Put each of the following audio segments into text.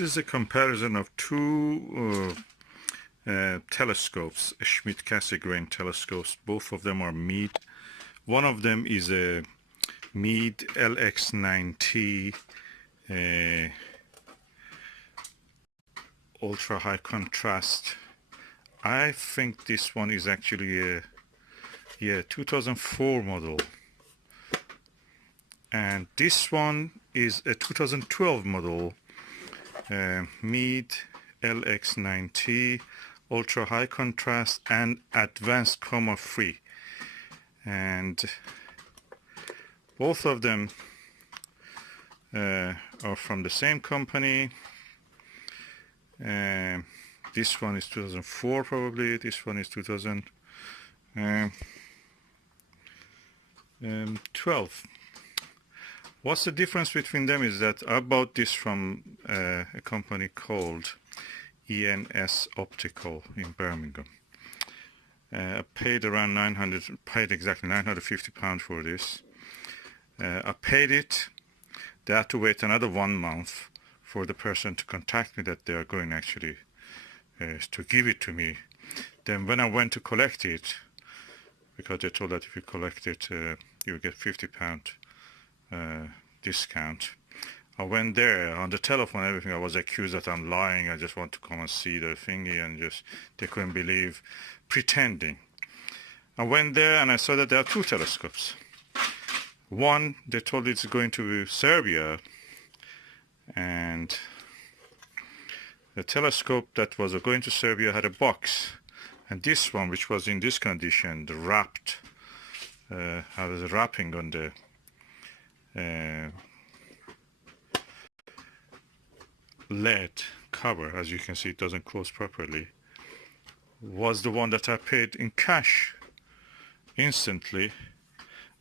This is a comparison of two telescopes, Schmidt-Cassegrain telescopes. Both of them are Meade. One of them is a Meade LX90 ultra high contrast. I think this one is actually a 2004 model, and this one is a 2012 model, Meade LX90 ultra high contrast and advanced Coma free, and both of them are from the same company. This one is 2004 probably, this one is 2012. What's the difference between them is that I bought this from a company called ENS Optical in Birmingham. I paid around exactly £950 for this. I paid it. They had to wait another 1 month for the person to contact me that they are going actually to give it to me. Then when I went to collect it, because they told that if you collect it you'll get £50 discount, I went there on the telephone, everything. I was accused that I'm lying. I just want to come and see the thingy, and just they couldn't believe, pretending. I went there and I saw that there are two telescopes. One, they told it's going to Serbia, and the telescope that was going to Serbia had a box, and this one, which was in this condition, the wrapped, had a wrapping on the lead cover. As you can see, it doesn't close properly, was the one that I paid in cash instantly,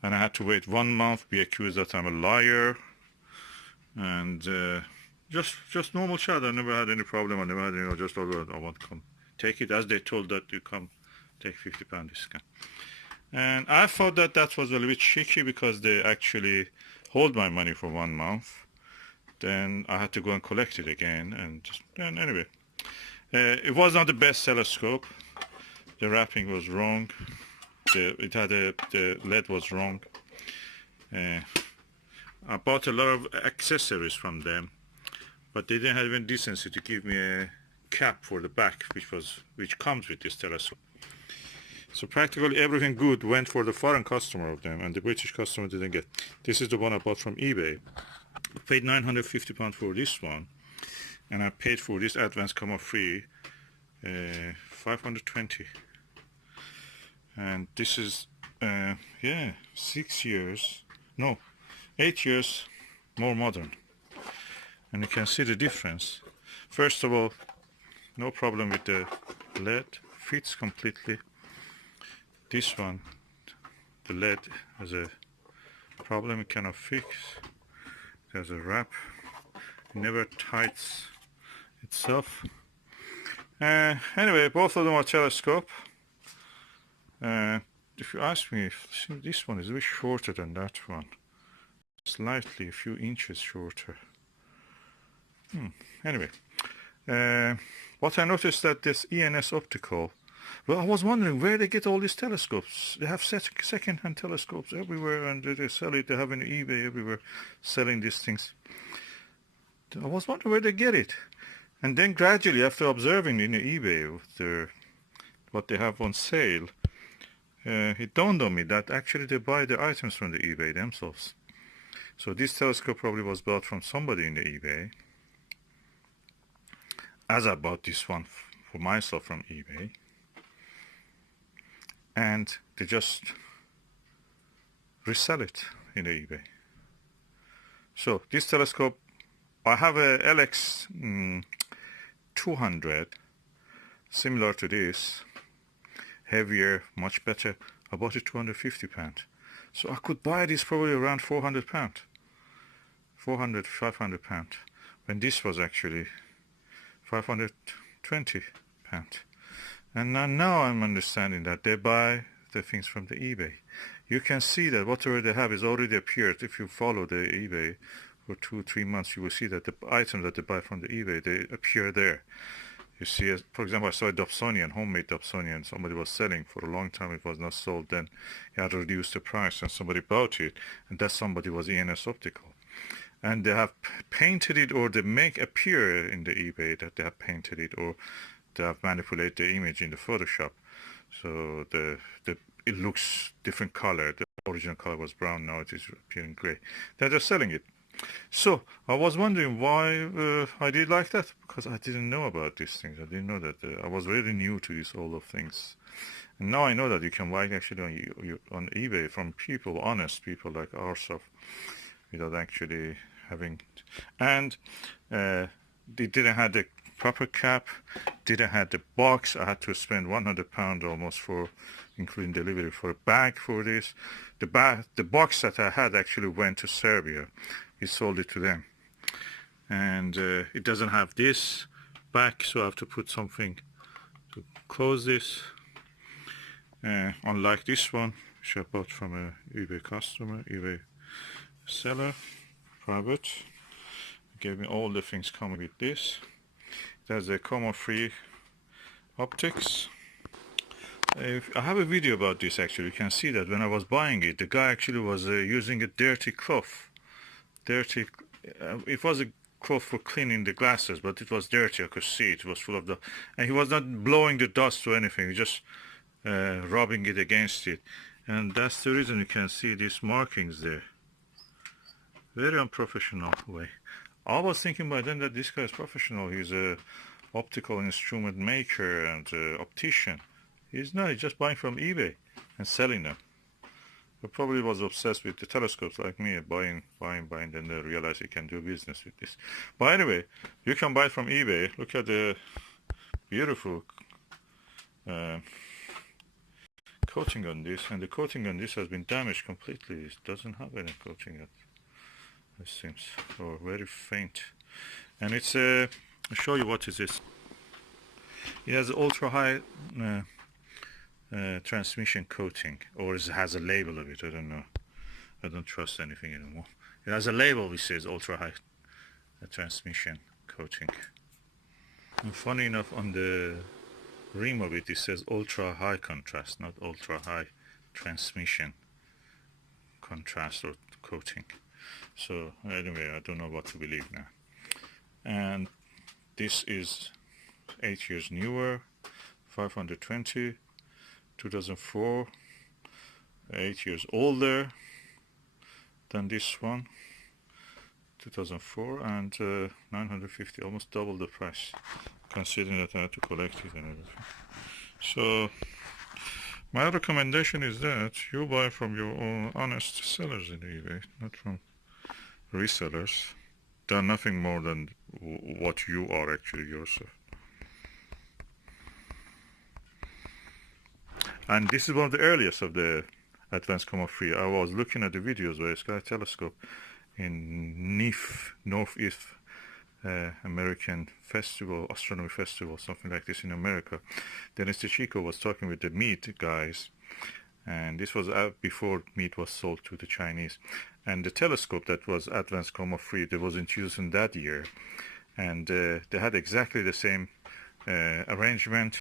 and I had to wait 1 month, be accused that I'm a liar, and just normal chat. I never had any problem. I never had any, I just thought, I want to come take it, as they told that you come take £50 discount. And I thought that that was a little bit cheeky, because they actually hold my money for 1 month. Then I had to go and collect it again, and anyway, it was not the best telescope. The wrapping was wrong. The lead was wrong. I bought a lot of accessories from them, but they didn't have even decency to give me a cap for the back, which comes with this telescope. So practically everything good went for the foreign customer of them, and the British customer didn't get. This is the one I bought from eBay. I paid £950 for this one, and I paid for this advanced Coma free $520. And this is yeah, 8 years more modern, and you can see the difference. First of all, no problem with the lead, fits completely. This one, the lead has a problem, it cannot fix. There's a wrap, it never tightens itself. Anyway, both of them are telescope. If you ask me, this one is a bit shorter than that one, slightly, a few inches shorter. Anyway, what I noticed that this ENS Optical, well, I was wondering where they get all these telescopes. They have second-hand telescopes everywhere, and they sell it. They have an eBay everywhere selling these things. I was wondering where they get it. And then gradually, after observing in the eBay what they have on sale, it dawned on me that actually they buy the items from the eBay themselves. So this telescope probably was bought from somebody in the eBay, as I bought this one for myself from eBay, and they just resell it in the eBay. So this telescope, I have a LX200 similar to this, heavier, much better. I bought it £250. So I could buy this probably around £400, £500, when this was actually £520. And now I'm understanding that they buy the things from the eBay. You can see that whatever they have is already appeared if you follow the eBay for 2-3 months, you will see that the items that they buy from the eBay, they appear there. You see, for example, I saw a Dobsonian, homemade Dobsonian, somebody was selling for a long time, it was not sold, then he had reduced the price and somebody bought it, and that somebody was ENS Optical. And they have painted it, or they make appear in the eBay that they have painted it, or they have manipulated the image in the Photoshop. So it looks different color. The original color was brown, now it is appearing gray. They're just selling it. So I was wondering why I did like that, because I didn't know about these things. I didn't know that. I was really new to this all of things, and now I know that you can buy actually on eBay from people, honest people like ourselves, without actually having. And they didn't have the proper cap, didn't have the box. I had to spend £100 almost for, including delivery, for a bag for this. The box that I had actually went to Serbia. He sold it to them, and it doesn't have this back, so I have to put something to close this, unlike this one which I bought from a eBay customer, eBay seller, private. He gave me all the things coming with this. It has a Coma free optics. I have a video about this actually. You can see that when I was buying it, the guy actually was using a dirty cloth. It was a cloth for cleaning the glasses, but it was dirty. I could see it was full of dust, and he was not blowing the dust or anything, just rubbing it against it, and that's the reason you can see these markings there. Very unprofessional way. I was thinking by then that this guy is professional. He's a optical instrument maker and optician. He's not. He's just buying from eBay and selling them. He probably was obsessed with the telescopes like me, buying, then they realized he can do business with this. But anyway, you can buy it from eBay. Look at the beautiful coating on this, and the coating on this has been damaged completely. It doesn't have any coating, it seems, or very faint. And it's I'll show you what is this. It has ultra high transmission coating, or it has a label of it. I don't know. I don't trust anything anymore. It has a label which says ultra high transmission coating. And funny enough, on the rim of it, it says ultra high contrast, not ultra high transmission contrast or coating. So anyway, I don't know what to believe now. And this is 8 years newer, 520. 2004, 8 years older than this one, 2004, and 950, almost double the price, considering that I had to collect it and everything. So my recommendation is that you buy from your own honest sellers in eBay, not from resellers. They're nothing more than what you are actually yourself. And this is one of the earliest of the advanced Coma free. I was looking at the videos where a sky telescope in NIF, Northeast American Festival, Astronomy Festival, something like this in America. Dennis DeChico was talking with the Meade guys, and this was out before Meade was sold to the Chinese. And the telescope that was advanced Coma free, that was introduced in that year, and they had exactly the same arrangement,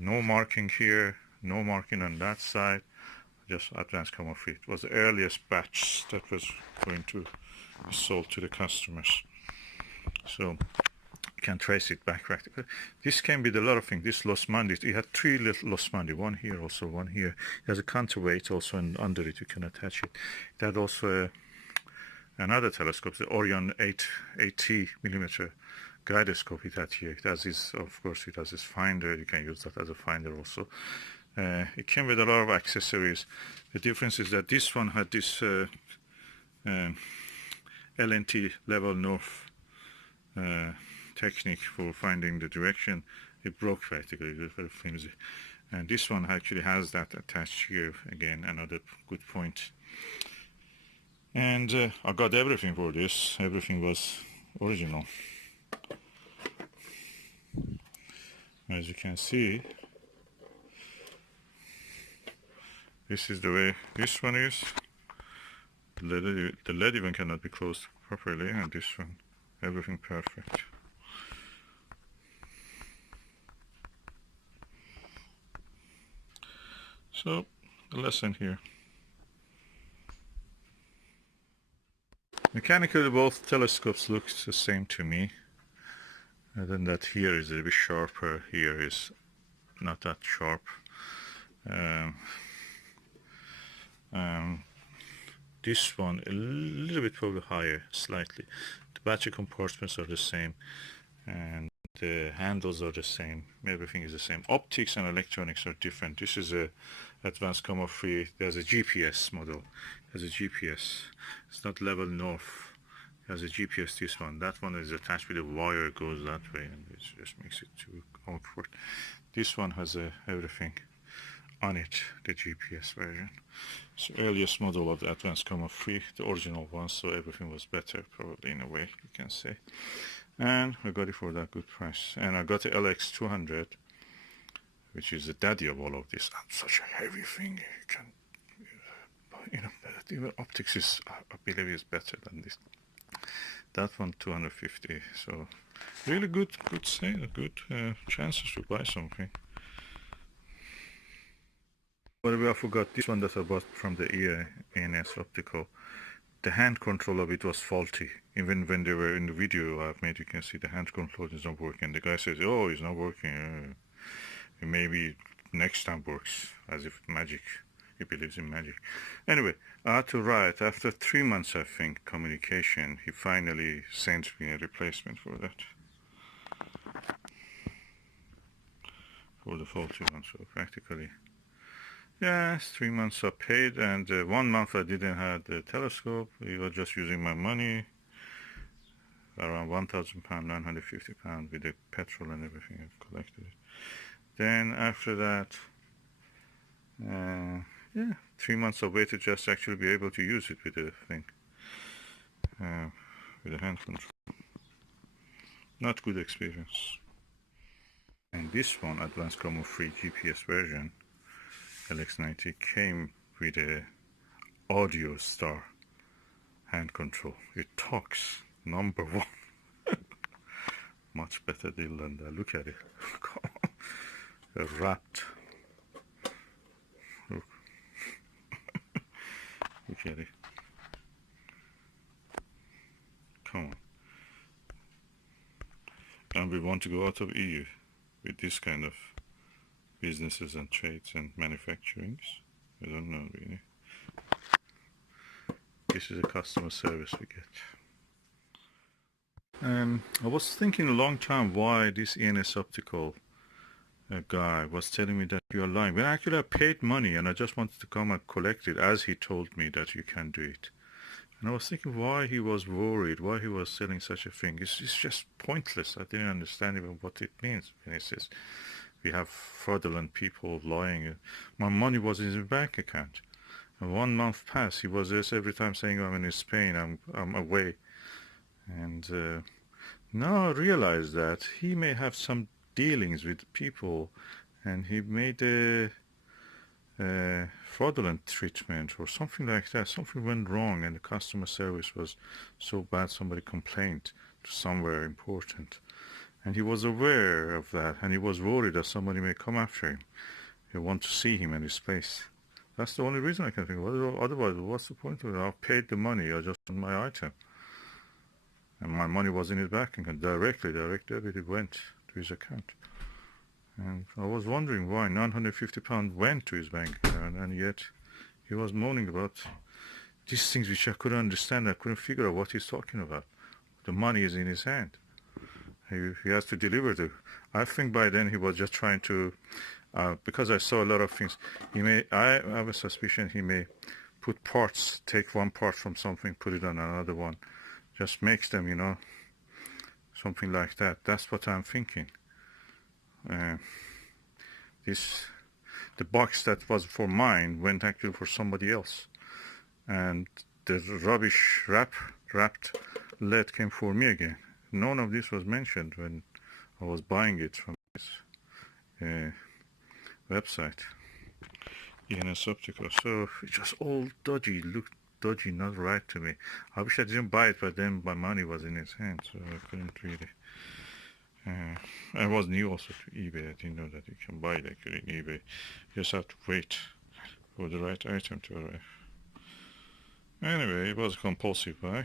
no marking here, no marking on that side, just advanced Coma free. It was the earliest batch that was going to be sold to the customers. So you can trace it back. This came with a lot of things. This Losmandy, it had 3 little Losmandy, one here also, one here. It has a counterweight also, and under it you can attach it. It had also another telescope, the Orion 80 millimeter gyroscope it had here. It has this, of course, it has this finder. You can use that as a finder also. It came with a lot of accessories. The difference is that this one had this LNT, level north technique for finding the direction. It broke practically, it was very flimsy. And this one actually has that attached here, again, another good point. And I got everything for this. Everything was original. As you can see, this is the way this one is. The lead even cannot be closed properly, and this one, everything perfect. So, the lesson here. Mechanically, both telescopes look the same to me. Other than that, here is a bit sharper, here is not that sharp. This one a little bit probably higher, slightly. The battery compartments are the same, and the handles are the same. Everything is the same. Optics and electronics are different. This is a advanced Coma 3. There's a GPS model. There's a GPS. It's not level north. There's a GPS. This one. That one is attached with a wire. Goes that way, and it just makes it too awkward. This one has everything on it, the GPS version. So earliest model of the advanced Coma 3, the original one, so everything was better, probably, in a way, you can say. And I got it for that good price. And I got the LX200, which is the daddy of all of this. And such a heavy thing, you can, even optics is, I believe, is better than this. That one 250, so really good sale, good chances to buy something. By the way, I forgot this one that I bought from the ENS Optical. The hand control of it was faulty. Even when they were in the video I've made, you can see the hand control is not working. The guy says, oh, it's not working. Maybe next time works, as if magic. He believes in magic. Anyway, I had to write. After 3 months, I think, communication, he finally sent me a replacement for that. For the faulty one, so practically. Yes, 3 months I paid, and 1 month I didn't have the telescope. We were just using my money, around £1,000, £950 with the petrol and everything I've collected it. Then after that, 3 months I waited just to actually be able to use it with the thing, with the hand control. Not good experience. And this one, Advanced Coma 3 GPS version, LX90, came with a audio star hand control. It talks, number one. Much better deal than that. Look at it. Wrapped. Look. Look at it. Come on. And we want to go out of EU with this kind of businesses and trades and manufacturings. I don't know really. This is a customer service we get. I was thinking a long time why this ENS Optical guy was telling me that you are lying. When actually I paid money and I just wanted to come and collect it as he told me that you can do it. And I was thinking why he was worried, why he was selling such a thing. It's just pointless. I didn't understand even what it means when he says we have fraudulent people lying. My money was in his bank account. And 1 month passed. He was just every time saying I'm in Spain, I'm away. And now I realize that he may have some dealings with people and he made a fraudulent treatment or something like that. Something went wrong and the customer service was so bad somebody complained to somewhere important. And he was aware of that, and he was worried that somebody may come after him. He want to see him in his place. That's the only reason I can think of. Otherwise, what's the point of it? I paid the money, I just on my item. And my money was in his bank account. Direct debit, it went to his account. And I was wondering why £950 went to his bank account, and yet he was moaning about these things which I couldn't understand. I couldn't figure out what he's talking about. The money is in his hand. He has to deliver the. I think by then he was just trying to, because I saw a lot of things. I have a suspicion he may put parts, take one part from something, put it on another one, just makes them, something like that. That's what I'm thinking. The box that was for mine went actually for somebody else, and the rubbish wrapped lead came for me again. None of this was mentioned when I was buying it from this website, ENS Optical. So it's just all dodgy. Look, dodgy, not right to me. I wish I didn't buy it, but then my money was in his hand, so I couldn't really. I was new also to eBay. I didn't know that you can buy it actually in eBay. You just have to wait for the right item to arrive. Anyway, it was a compulsive buy.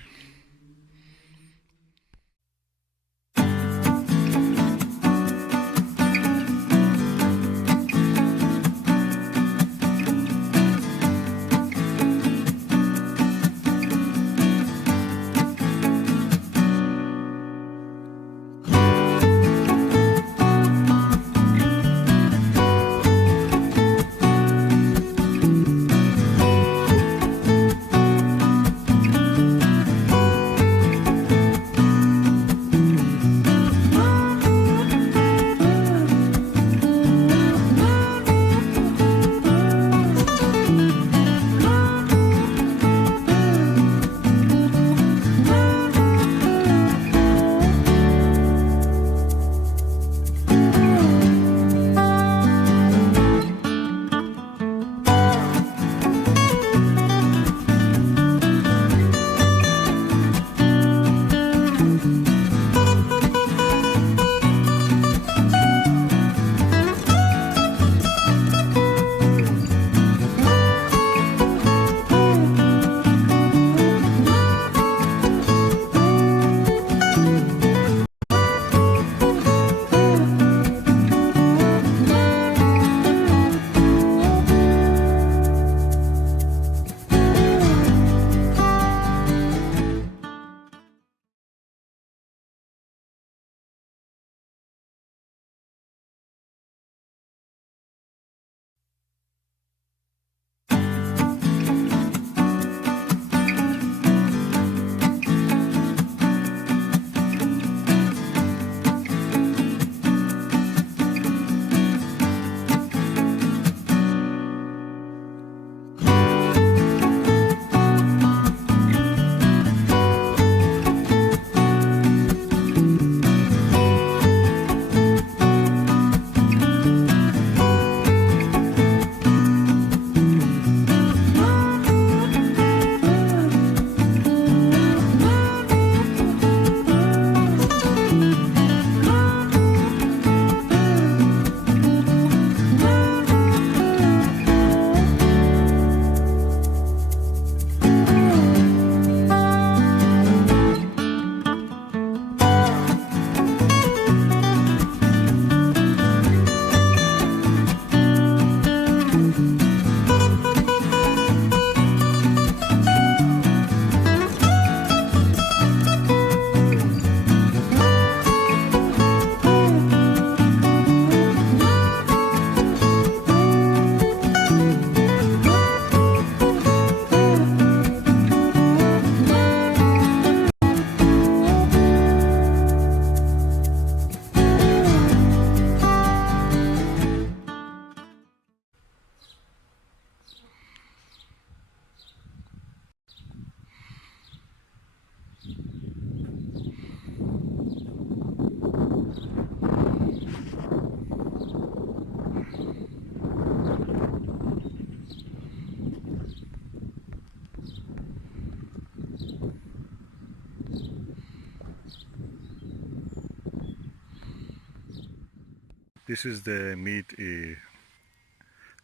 This is the Meade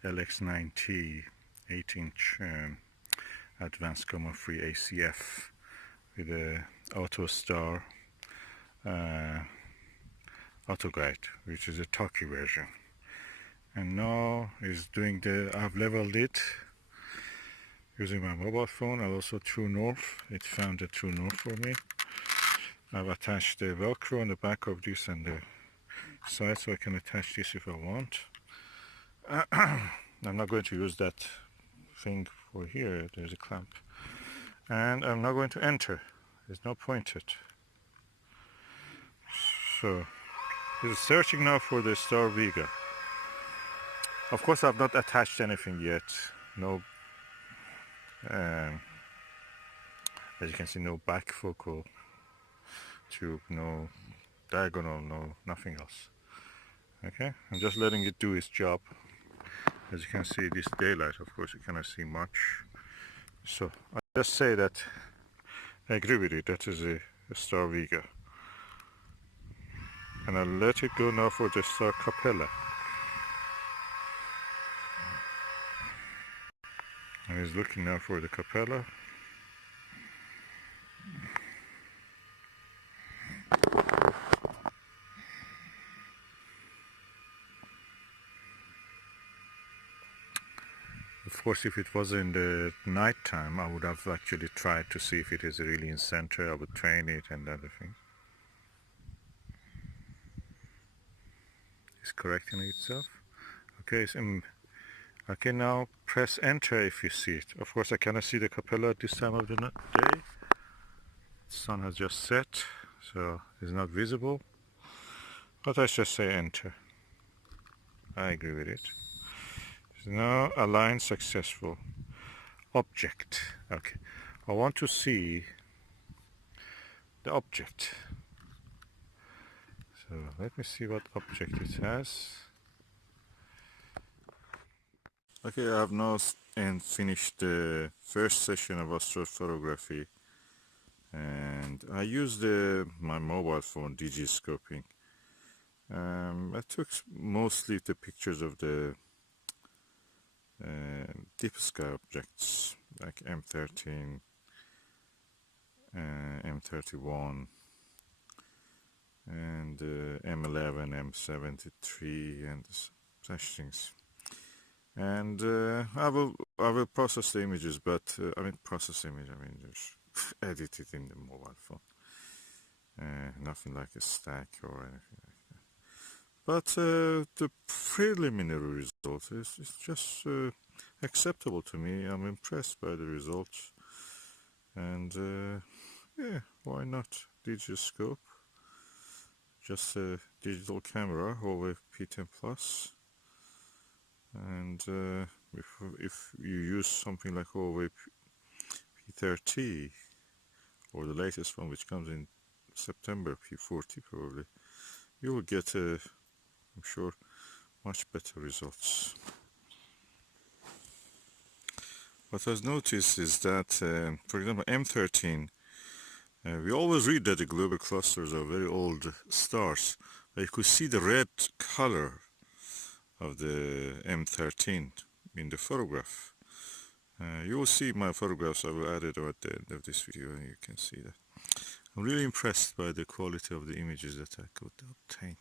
LX90 8-inch advanced Coma free ACF with a auto star auto guide, which is a talkie version. And now is doing I've leveled it using my mobile phone and also True North. It found the True North for me. I've attached the Velcro on the back of this and the side, so I can attach this if I want. I'm not going to use that thing for here. There's a clamp, and I'm not going to enter. There's no pointed. So it's searching now for the Star Vega. Of course, I've not attached anything yet. No, as you can see, no back focal tube, no diagonal, no nothing else. Okay, I'm just letting it do its job. As you can see, this daylight, of course, you cannot see much. So Just say that I agree with it. That is a star Vega. And I'll let it go now for the star Capella. And he's looking now for the Capella. Of course, if it was in the night time, I would have actually tried to see if it is really in center. I would train it and other things. It's correcting itself. Okay, so I can now press enter if you see it. Of course, I cannot see the Capella at this time of the day. The sun has just set, so it's not visible. But I just say enter. I agree with it. So now align successful. Object. Okay. I want to see the object. So let me see what object it has. Okay, I have now finished the first session of astrophotography, and I used my mobile phone digiscoping. I took mostly the pictures of the deep sky objects like M13, M31, and M11, M73, and such things. And I will process the images, but I mean just edit it in the mobile phone. Nothing like a stack or anything like that. But the preliminary result is just acceptable to me. I'm impressed by the results, and yeah, why not? Digiscope, just a digital camera Huawei P10 Plus, and if you use something like Huawei P30 or the latest one, which comes in September, P40 probably, you will get I'm sure much better results. What I've noticed is that, for example, M13, we always read that the global clusters are very old stars, but you could see the red color of the M13 in the photograph. You will see my photographs. I will add it at the end of this video, and you can see that. I'm really impressed by the quality of the images that I could obtain.